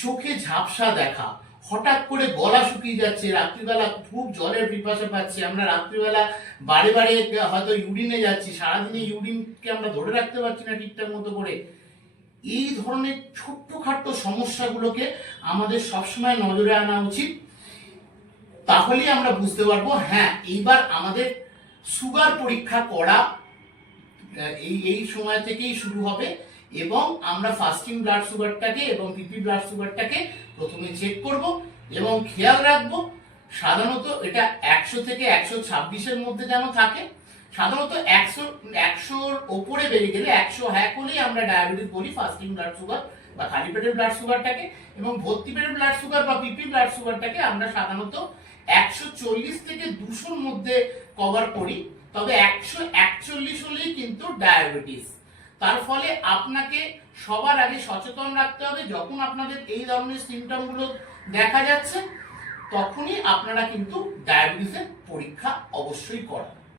চোখে ঝাপসা দেখা, হঠাৎ করে গলা শুকিয়ে যাচ্ছে, রাত্রিবেলা খুব জলের পিপাসা পাচ্ছে, আমরা রাত্রিবেলা বারে বারে হয়তো ইউরিনে যাচ্ছি, সারাদিনে ইউরিনকে আমরা ধরে রাখতে পারছি না ঠিকঠাক মতো করে, এই ধরনের ছোট্টখাট্ট সমস্যাগুলোকে আমাদের সবসময় নজরে আনা উচিত। তাহলেই আমরা বুঝতে পারবো হ্যাঁ এইবার আমাদের সুগার পরীক্ষা করা এই সময় থেকেই শুরু হবে, এবং আমরা ফাস্টিং ব্লাড সুগারটাকে এবং পিপি ব্লাড সুগারটাকে প্রথমে চেক করব এবং খেয়াল রাখবো সাধারণত এটা 100 থেকে 126-এর মধ্যে যেন থাকে। সাধারণত 100-র ওপরে বেড়ে গেলে 100 হ্যাক হলেই আমরা ডায়াবেটিস বলি, ফাস্টিং ব্লাড সুগার বা খালি পেটের ব্লাড সুগারটাকে, এবং ভর্তি পেটের ব্লাড সুগার বা পিপি ব্লাড সুগারটাকে আমরা সাধারণত 140 থেকে 200-র মধ্যে কভার করি। তবে 141 হলেই কিন্তু ডায়াবেটিস। তার ফলে আপনাকে সবার আগে সচেতন রাখতে হবে, যখন আপনাদের এই ধরনের সিমটম গুলো দেখা যাচ্ছে তখনই আপনারা কিন্তু ডায়াবেটিসের পরীক্ষা অবশ্যই করান।